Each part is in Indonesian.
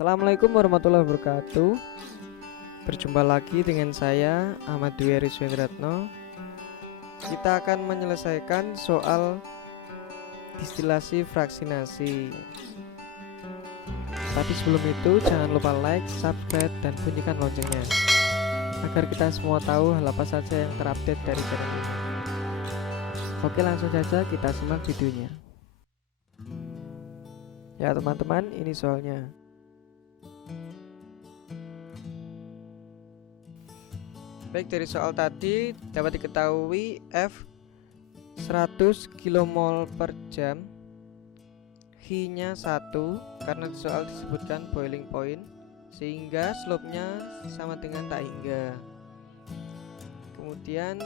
Assalamualaikum warahmatullahi wabarakatuh. Berjumpa lagi dengan saya Ahmad Dwi Ariswendratno. Kita akan menyelesaikan soal distilasi fraksinasi. Tapi sebelum itu jangan lupa like, subscribe, dan bunyikan loncengnya agar kita semua tahu hal apa saja yang terupdate dari channel ini. Oke, langsung saja kita simak videonya. Ya teman-teman, ini soalnya. Baik, dari soal tadi dapat diketahui F 100 kmol per jam, H-nya 1 karena di soal disebutkan boiling point, sehingga slope-nya sama dengan tak hingga. Kemudian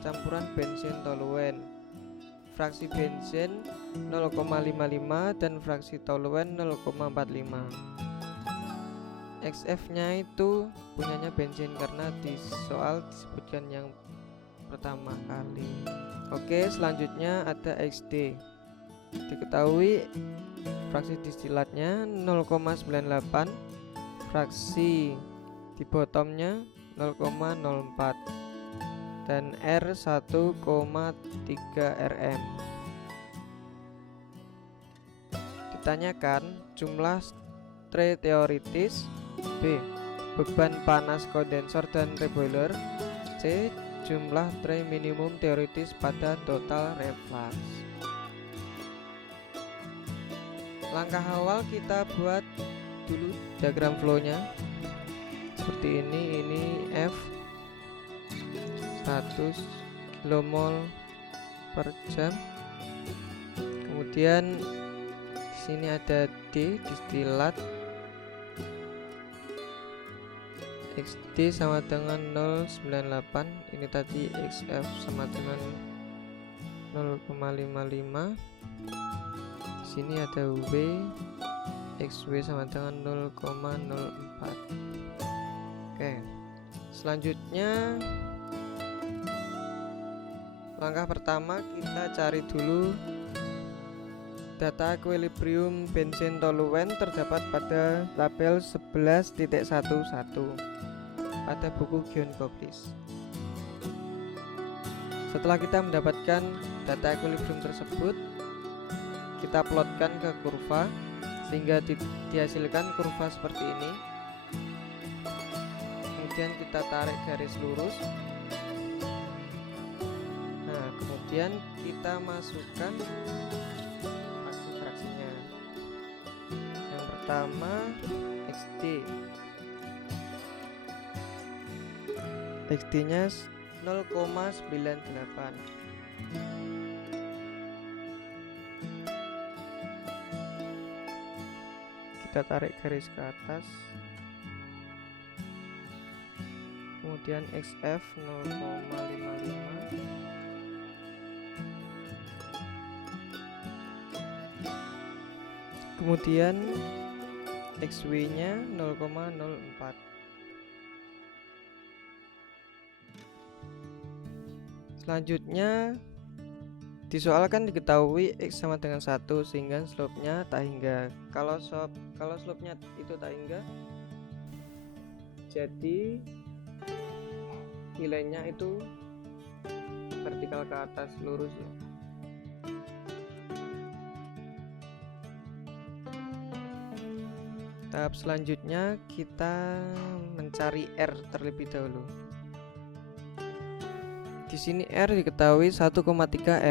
campuran bensin toluen, fraksi bensin 0,55 dan fraksi toluen 0,45. XF nya itu punyanya bensin karena di soal disebutkan yang pertama kali. Oke, selanjutnya ada XD. Diketahui fraksi distilatnya 0,98, fraksi di bottomnya 0,04 dan R 1,3 rm. Ditanyakan jumlah tray teoritis, B. beban panas kondensor dan reboiler, C. jumlah tray minimum teoritis pada total reflux. Langkah awal kita buat dulu diagram flow-nya seperti ini F 100 kmol per jam. Kemudian di sini ada D, distilat. XD sama dengan 0,98. Ini tadi XF sama dengan 0,55. Sini ada W, XW sama dengan 0,04. Oke, selanjutnya langkah pertama kita cari dulu data equilibrium bensin toluen terdapat pada tabel 11.11 pada buku Gion Goblis. Setelah kita mendapatkan data equilibrium tersebut, kita plotkan ke kurva sehingga dihasilkan kurva seperti ini. Kemudian kita tarik garis lurus. Nah, kemudian kita masukkan fraksi-fraksinya. Yang pertama XD. XD nya 0,98. Kita tarik garis ke atas. Kemudian XF 0,55. Kemudian XW nya 0,04. Selanjutnya disoalkan diketahui X sama dengan 1 sehingga slope-nya tak hingga. Kalau slope-nya itu tak hingga, jadi nilainya itu vertikal ke atas lurus ya. Tahap selanjutnya kita mencari R terlebih dahulu. Di sini R diketahui 1,3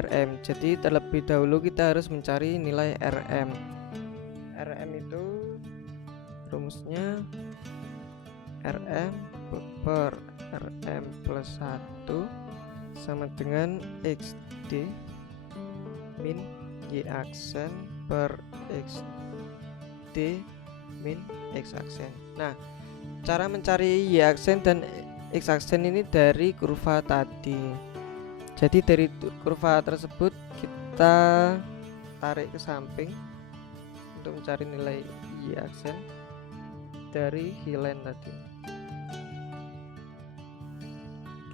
rm. Jadi terlebih dahulu kita harus mencari nilai rm. Rm itu rumusnya rm per rm plus 1 sama dengan xd min y aksen per xd min x aksen. Nah, cara mencari y aksen dan X aksen ini dari kurva tadi. Jadi dari kurva tersebut kita tarik ke samping untuk mencari nilai Y aksen dari highline tadi.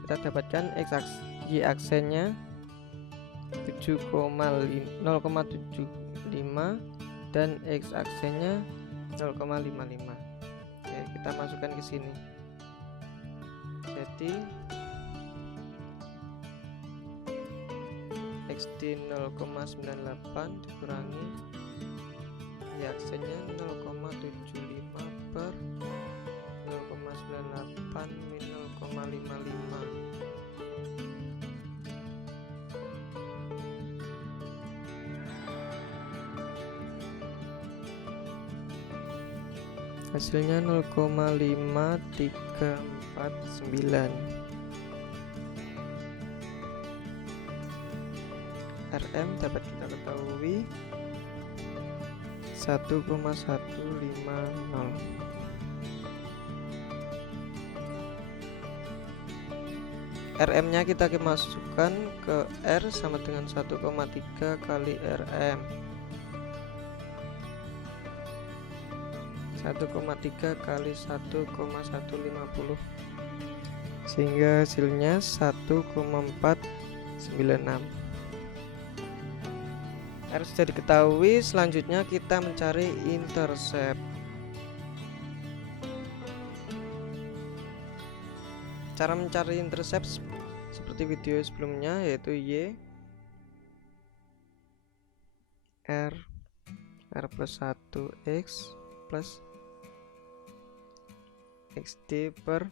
Kita dapatkan Y aksennya 0,75 dan X aksennya 0,55. Oke, kita masukkan ke sini. Jadi XD 0,98 dikurangi reaksinya 0,75 per 0,98 min 0,55. Hasilnya 0,5349. RM dapat kita ketahui 1,150. RM nya kita masukkan ke R sama dengan 1,3 kali RM. 1,3 kali 1,150 sehingga hasilnya 1,496. R sudah diketahui, selanjutnya kita mencari intercept. Cara mencari intercept seperti video sebelumnya, yaitu Y R plus 1 X plus XD per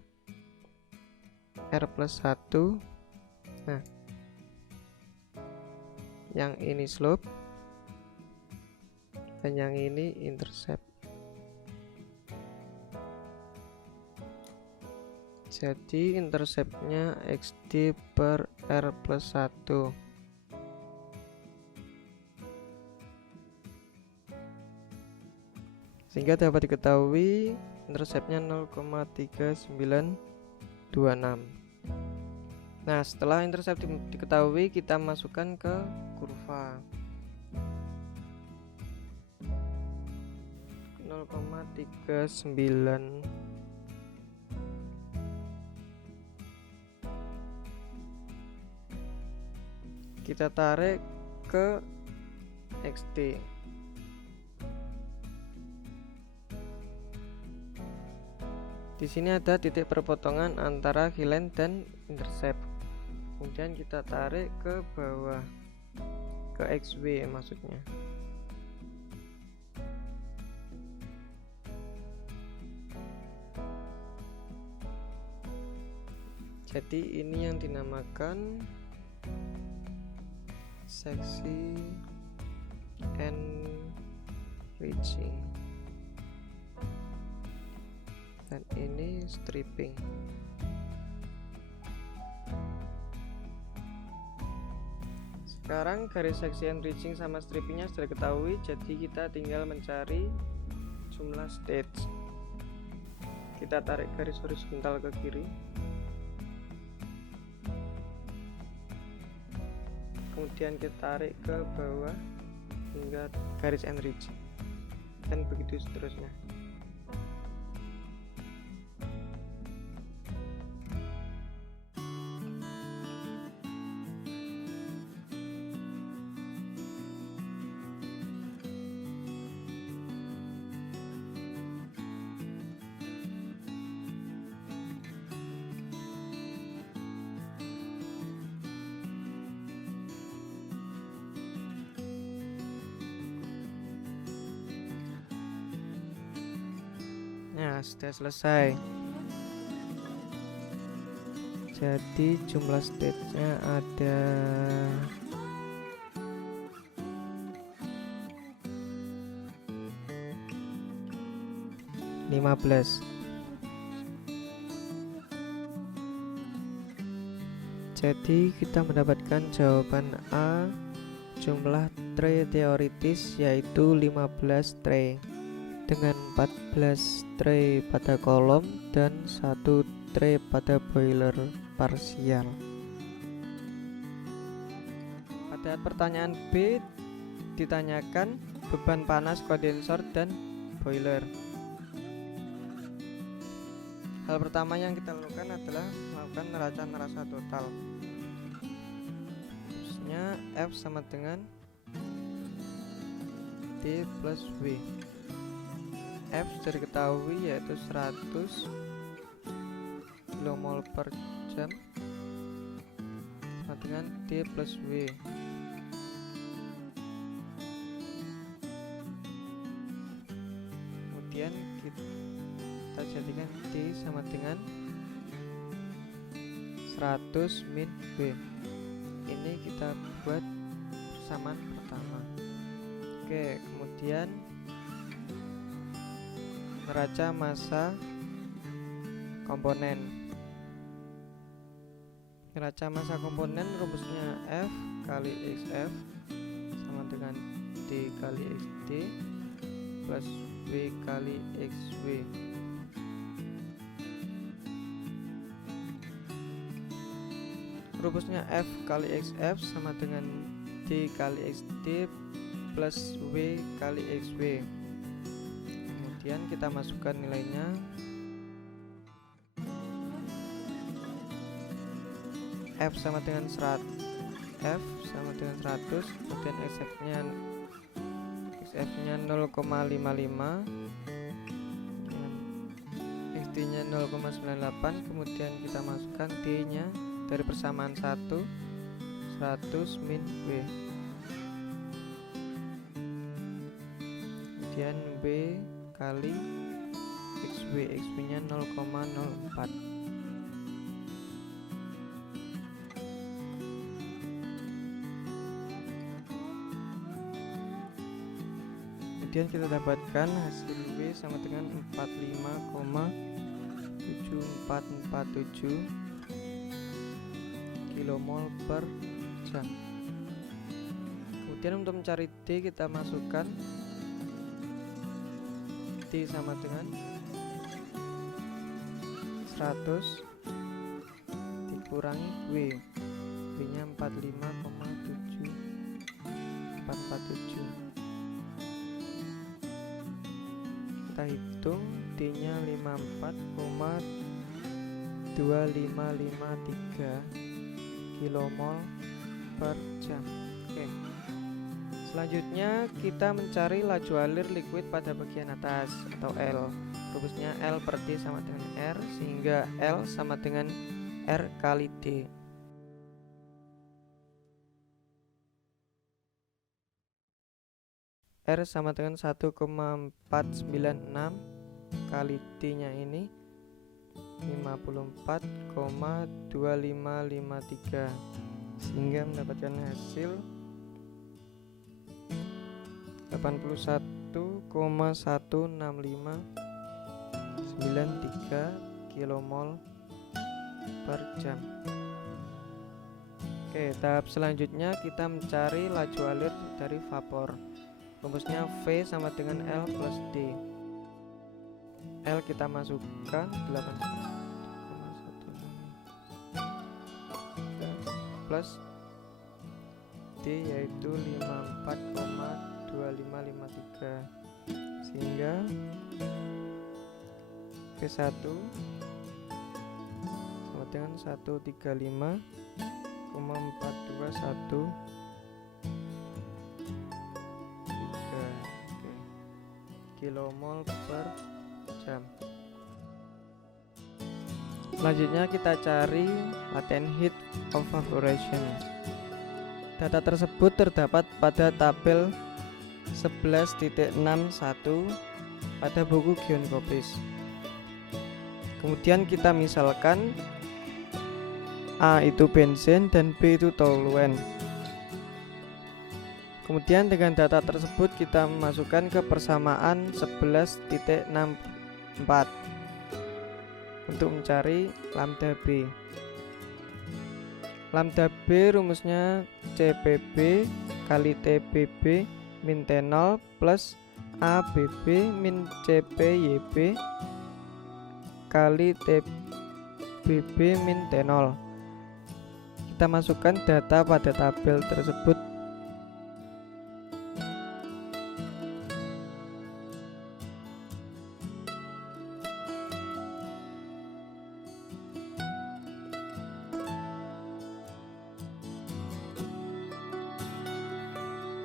R plus 1. Nah, yang ini slope dan yang ini intercept. Jadi interceptnya XD per R plus 1. Sehingga dapat diketahui interceptnya 0,3926. Nah, setelah intercept diketahui, kita masukkan ke kurva 0,39. Kita tarik ke XD. Di sini ada titik perpotongan antara highline dan intercept. Kemudian kita tarik ke bawah, ke XW maksudnya. Jadi ini yang dinamakan seksi enriching dan ini stripping. Sekarang garis seksi enriching sama strippingnya sudah diketahui, jadi kita tinggal mencari jumlah stage. Kita tarik garis horizontal ke kiri, kemudian kita tarik ke bawah hingga garis enriching, dan begitu seterusnya. Nah, sudah selesai. Jadi jumlah stage-nya ada 15. Jadi kita mendapatkan jawaban A, jumlah tray teoritis yaitu 15 tray dengan 14 tray pada kolom dan 1 tray pada boiler parsial. Pada pertanyaan B ditanyakan beban panas kondensor dan boiler. Hal pertama yang kita lakukan adalah melakukan neraca total. Terusnya F sama dengan D plus W. F sudah diketahui yaitu 100 kmol per jam sama dengan D plus W. Kemudian kita jadikan D sama dengan 100 min W. Ini kita buat persamaan pertama. Oke, kemudian neraca massa komponen. Neraca massa komponen rumusnya F kali XF sama dengan D kali XD plus W kali XW. Rumusnya F kali XF sama dengan D kali XD plus W kali XW. Kemudian kita masukkan nilainya. F sama dengan 100, kemudian XF-nya 0,55, XD-nya 0,98, kemudian kita masukkan D-nya dari persamaan 100 min W. Kemudian W kali XW-nya 0,04. Kemudian kita dapatkan hasil W sama dengan 45,7447 kmol per jam. Kemudian untuk mencari D kita masukkan D sama dengan 100 dikurangi W. W nya 45,7447. Kita hitung D nya 54,2553 kmol per jam. Oke. Selanjutnya kita mencari laju alir liquid pada bagian atas atau L. Rumusnya L per D sama dengan R, sehingga L sama dengan R kali D. R sama dengan 1,496 kali D nya ini 54,2553, sehingga mendapatkan hasil 81,16593 kmol per jam. Oke, tahap selanjutnya kita mencari laju alir dari vapor. Rumusnya V sama dengan L plus D. L kita masukkan 8,1 plus D yaitu 54,2553, sehingga V1 sama dengan 135,421 kmol per jam. Selanjutnya kita cari latent heat of evaporation. Data tersebut terdapat pada tabel 11.61 pada buku Gion-Kopis. Kemudian kita misalkan A itu benzen dan B itu toluen. Kemudian dengan data tersebut kita masukkan ke persamaan 11.64 untuk mencari lambda B. Lambda B rumusnya CPB kali TBB min T0 plus ABB min CPYB kali TBB min T0. Kita masukkan data pada tabel tersebut.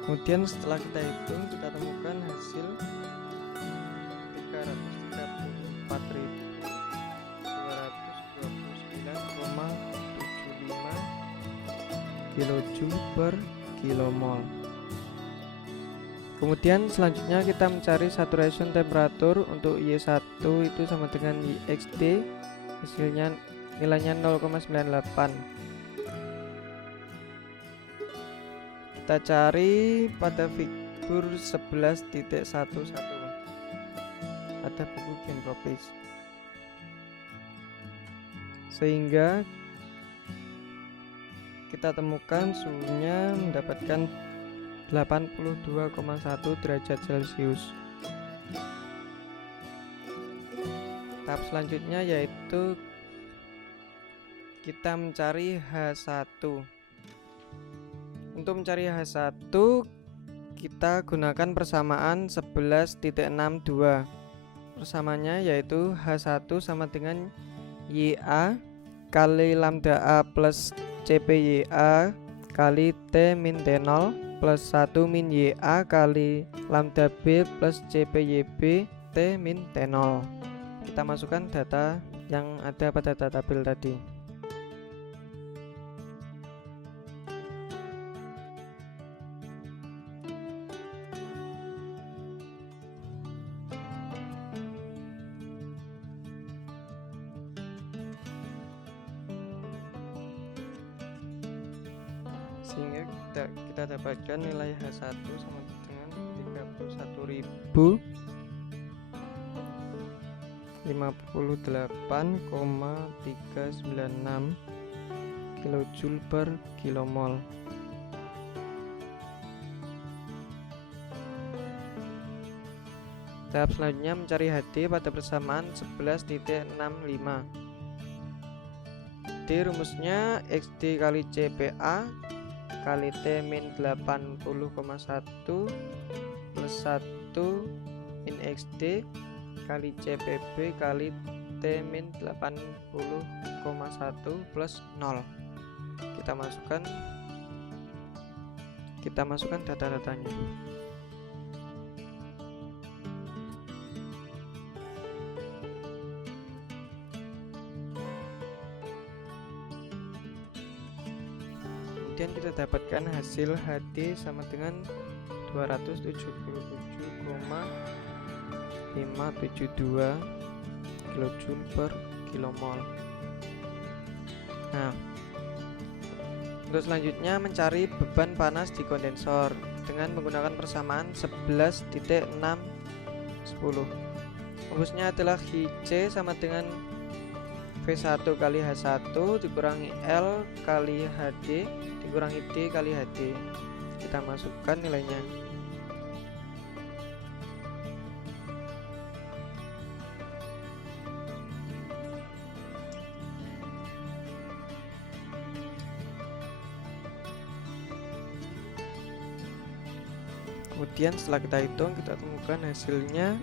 Kemudian setelah kita hitung, kita temukan hasil 300,9 kilojoule per kilomol. Kemudian selanjutnya kita mencari saturation temperature. Untuk Y1 itu sama dengan YXD, hasilnya nilainya 0,98. Kita cari pada figur 11.11 pada buku Genropis, sehingga kita temukan suhunya mendapatkan 82,1 derajat Celcius. Tahap selanjutnya yaitu kita mencari H1. Untuk mencari H1 kita gunakan persamaan 11.62. Persamaannya yaitu H1 sama dengan YA kali lambda A plus CPYA kali T min T0 plus 1 min YA kali lambda B plus CPYB T min T0. Kita masukkan data yang ada pada tabel tadi. Sehingga kita dapatkan nilai H1 sama dengan 31.058,396 kilojoule per kilomol. Tahap selanjutnya mencari HD pada persamaan 11.65. D rumusnya XD kali CPA kali T min 80,1 plus 1 min XD kali CPB kali T min 80,1 plus 0. Kita masukkan data-datanya. Kemudian kita dapatkan hasil HD sama dengan 277,572 kilojoule per kilomol. Nah, untuk selanjutnya mencari beban panas di kondensor dengan menggunakan persamaan 11.610. Rumusnya adalah HC sama dengan V1 kali H1 dikurangi L kali HD dikurangi D kali HD. Kita masukkan nilainya. Kemudian setelah kita hitung, kita temukan hasilnya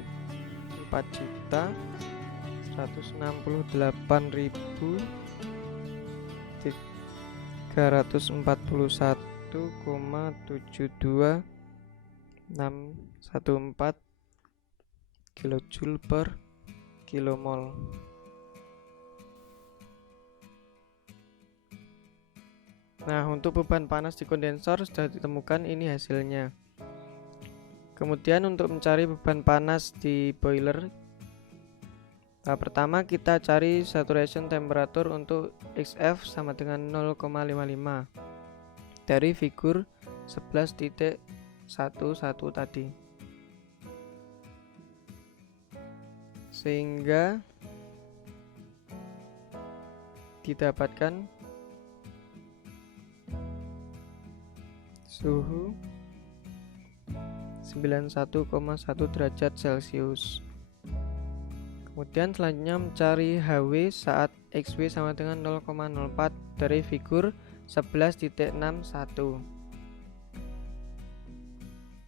4.341,72614 kilojoule per kilomol. Nah, untuk beban panas di kondensor sudah ditemukan, ini hasilnya. Kemudian untuk mencari beban panas di boiler, pertama kita cari saturation temperature untuk XF sama dengan 0,55 dari figur 11.11 tadi, sehingga didapatkan suhu 91,1 derajat Celcius. Kemudian selanjutnya mencari HW saat XW sama dengan 0,04 dari figur 11.61.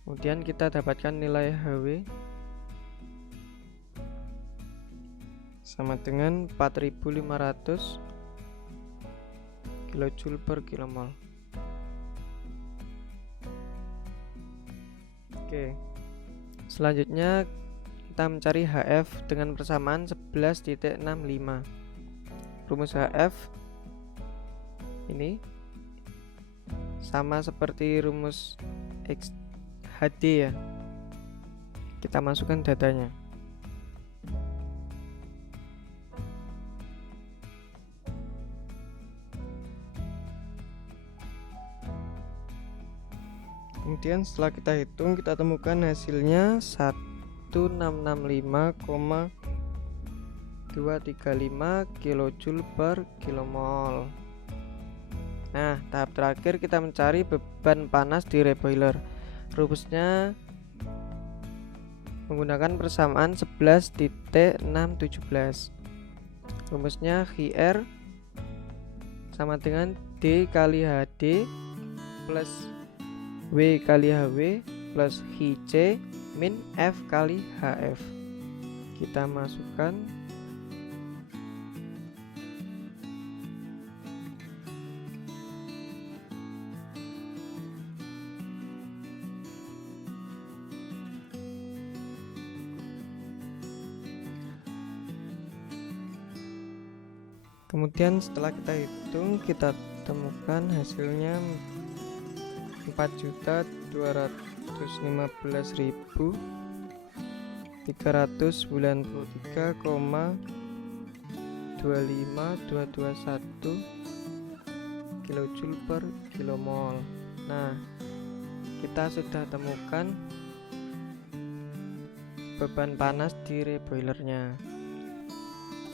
Kemudian kita dapatkan nilai HW sama dengan 4.500 kilojoule per kilomol. Oke, selanjutnya kita mencari HF dengan persamaan 11.65. Rumus HF ini sama seperti rumus HD ya. Kita masukkan datanya. Kemudian setelah kita hitung, kita temukan hasilnya 1665,235 kJ per kilomol. Nah, tahap terakhir kita mencari beban panas di reboiler. Rumusnya menggunakan persamaan 11.617. Rumusnya HR sama dengan D kali HD plus W kali HW plus HC min F kali HF. Kita masukkan. Kemudian setelah kita hitung, kita temukan hasilnya 4.215.393,25221 kJ per kilomol. Nah, kita sudah temukan beban panas di reboilernya.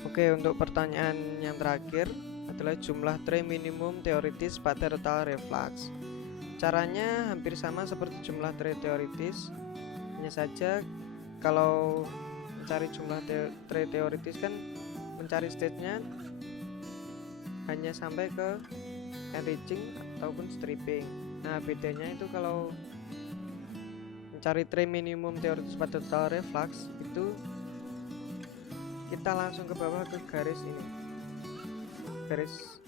Oke, untuk pertanyaan yang terakhir adalah jumlah tray minimum teoritis pada total reflux. Caranya hampir sama seperti jumlah tray teoritis, hanya saja kalau mencari jumlah tray teoritis kan mencari stage-nya hanya sampai ke enriching ataupun stripping. Nah, bedanya itu kalau mencari tray minimum teoritis pada total reflux itu kita langsung ke bawah ke garis ini, garis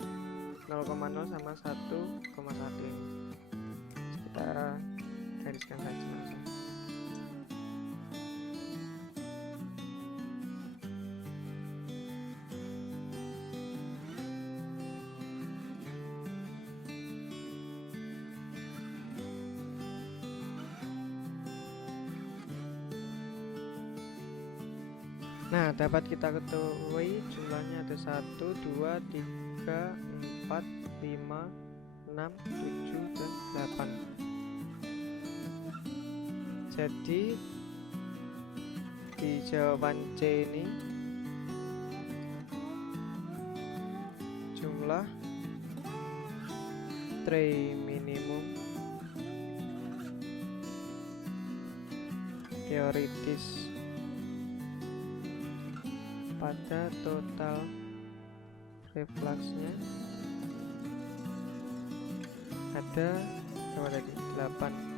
0,0 sama 1,1 ini. Kita gariskan saja langsung. Nah, dapat kita ketahui jumlahnya ada 1, 2, 3, 4, 5, 6, 7, dan 8. Jadi di jawaban C ini jumlah tray minimum teoritis pada total refluxnya ada berapa tadi? 8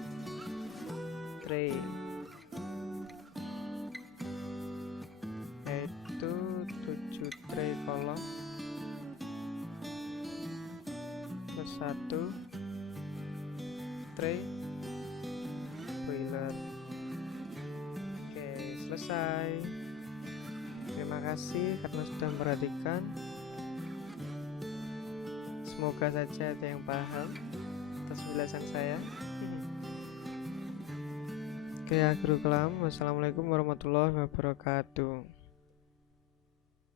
tray, yaitu 7 tray kolom plus 1 tray boiler. Oke, selesai. Terima kasih karena sudah memperhatikan. Semoga saja ada yang paham atas penjelasan saya. Oke, akhirul kalam. Wassalamualaikum warahmatullahi wabarakatuh.